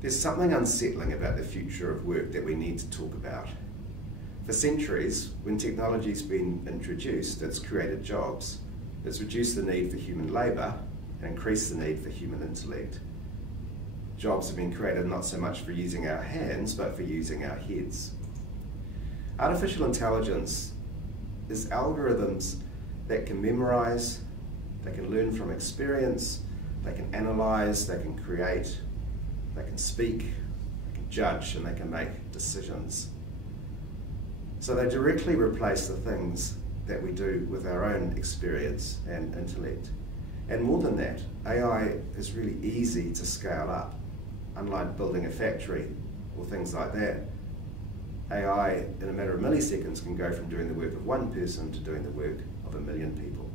There's something unsettling about the future of work that we need to talk about. For centuries, when technology's been introduced, it's created jobs. It's reduced the need for human labour and increased the need for human intellect. Jobs have been created not so much for using our hands, but for using our heads. Artificial intelligence is algorithms that can memorise, they can learn from experience, they can analyse, they can create, they can speak, they can judge, and they can make decisions. So they directly replace the things that we do with our own experience and intellect. And more than that, AI is really easy to scale up. Unlike building a factory or things like that, AI in a matter of milliseconds can go from doing the work of one person to doing the work of 1 million people.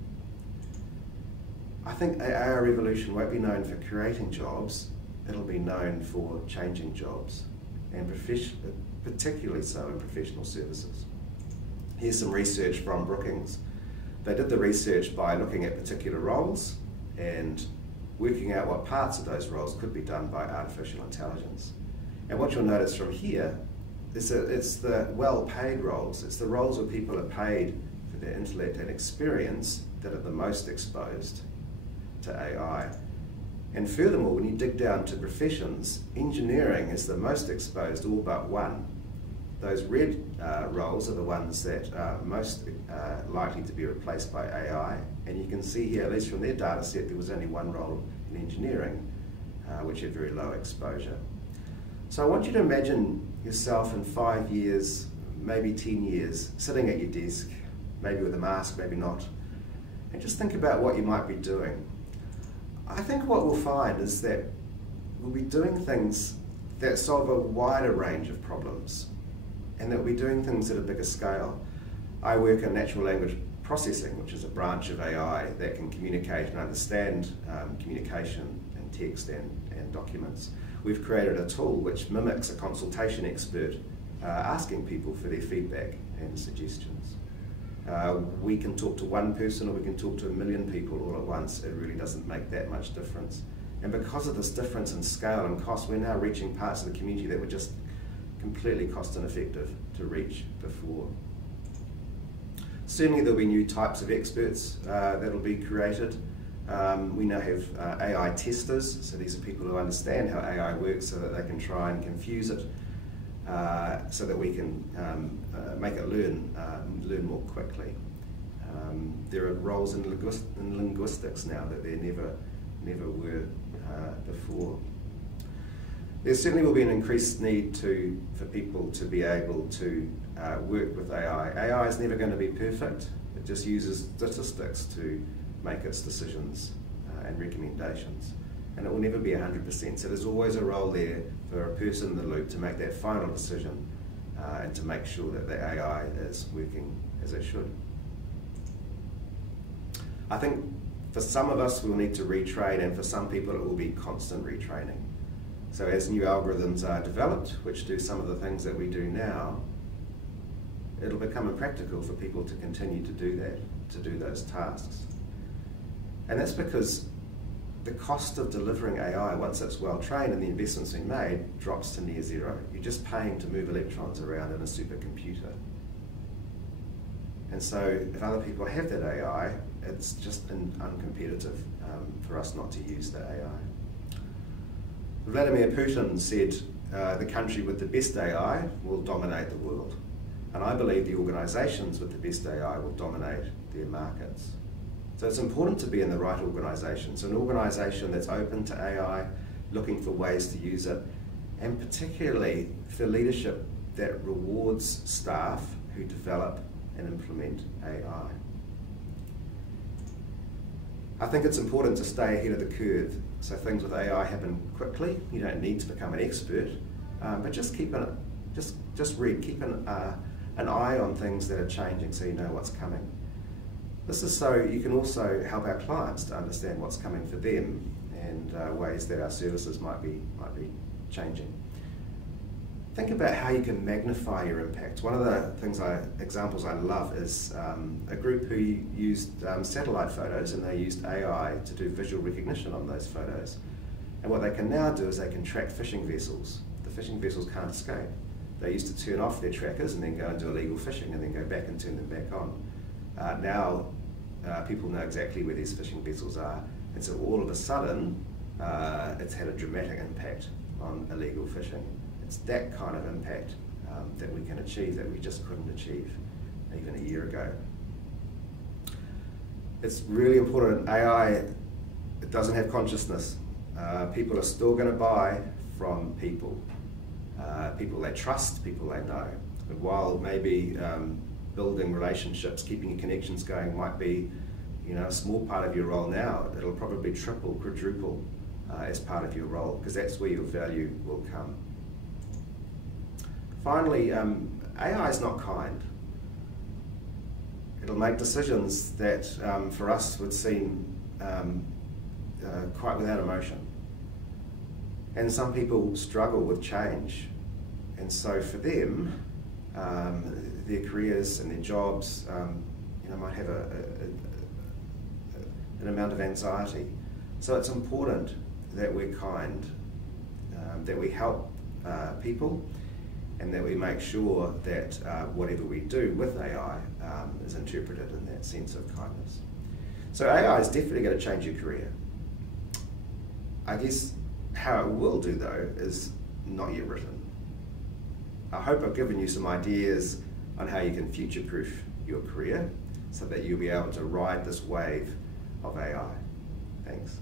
I think AI revolution won't be known for creating jobs, it'll be known for changing jobs, and particularly so in professional services. Here's some research from Brookings. They did the research by looking at particular roles and working out what parts of those roles could be done by artificial intelligence. And what you'll notice from here is that it's the well-paid roles, it's the roles where people are paid for their intellect and experience that are the most exposed to AI. And furthermore, when you dig down to professions, engineering is the most exposed, all but one. Those red roles are the ones that are most likely to be replaced by AI. And you can see here, at least from their data set, there was only one role in engineering, which had very low exposure. So I want you to imagine yourself in 5 years, maybe 10 years, sitting at your desk, maybe with a mask, maybe not, and just think about what you might be doing. I think what we'll find is that we'll be doing things that solve a wider range of problems, and that we'll be doing things at a bigger scale. I work in natural language processing, which is a branch of AI that can communicate and understand communication and text and documents. We've created a tool which mimics a consultation expert asking people for their feedback and suggestions. We can talk to one person or we can talk to 1 million people all at once. It really doesn't make that much difference. And because of this difference in scale and cost, we're now reaching parts of the community that were just completely cost ineffective to reach before. Certainly there'll be new types of experts that'll be created. We now have AI testers, so these are people who understand how AI works so that they can try and confuse it, so that we can make it learn more quickly. There are roles in linguistics now that there never were before. There certainly will be an increased need for people to be able to work with AI. AI is never going to be perfect. It just uses statistics to make its decisions and recommendations. And it will never be 100%. So there's always a role there for a person in the loop to make that final decision and to make sure that the AI is working as it should. I think for some of us we'll need to retrain, and for some people it will be constant retraining. So as new algorithms are developed, which do some of the things that we do now, it'll become impractical for people to continue to do that, to do those tasks. And that's because the cost of delivering AI, once it's well trained and the investments being made, drops to near zero. You're just paying to move electrons around in a supercomputer. And so if other people have that AI, it's just uncompetitive for us not to use the AI. Vladimir Putin said the country with the best AI will dominate the world. And I believe the organisations with the best AI will dominate their markets. So it's important to be in the right organisation. So an organisation that's open to AI, looking for ways to use it, and particularly for leadership that rewards staff who develop and implement AI. I think it's important to stay ahead of the curve. So things with AI happen quickly. You don't need to become an expert, but just keep an eye on things that are changing so you know what's coming. This is so you can also help our clients to understand what's coming for them and ways that our services might be changing. Think about how you can magnify your impact. One of the examples I love is a group who used satellite photos, and they used AI to do visual recognition on those photos. And what they can now do is they can track fishing vessels. The fishing vessels can't escape. They used to turn off their trackers and then go and do illegal fishing and then go back and turn them back on. Now people know exactly where these fishing vessels are, and so all of a sudden it's had a dramatic impact on illegal fishing. It's that kind of impact that we can achieve that we just couldn't achieve even a year ago. It's really important. AI, it doesn't have consciousness. People are still going to buy from people. People they trust, people they know. But while maybe building relationships, keeping your connections going might be, a small part of your role now, it'll probably triple, quadruple as part of your role, because that's where your value will come. Finally, AI is not kind. It'll make decisions that for us would seem quite without emotion. And some people struggle with change. And so for them, their careers and their jobs might have an amount of anxiety. So it's important that we're kind, that we help people, and that we make sure that whatever we do with AI is interpreted in that sense of kindness. So AI is definitely going to change your career. I guess how it will do, though, is not yet written. I hope I've given you some ideas on how you can future-proof your career so that you'll be able to ride this wave of AI. Thanks.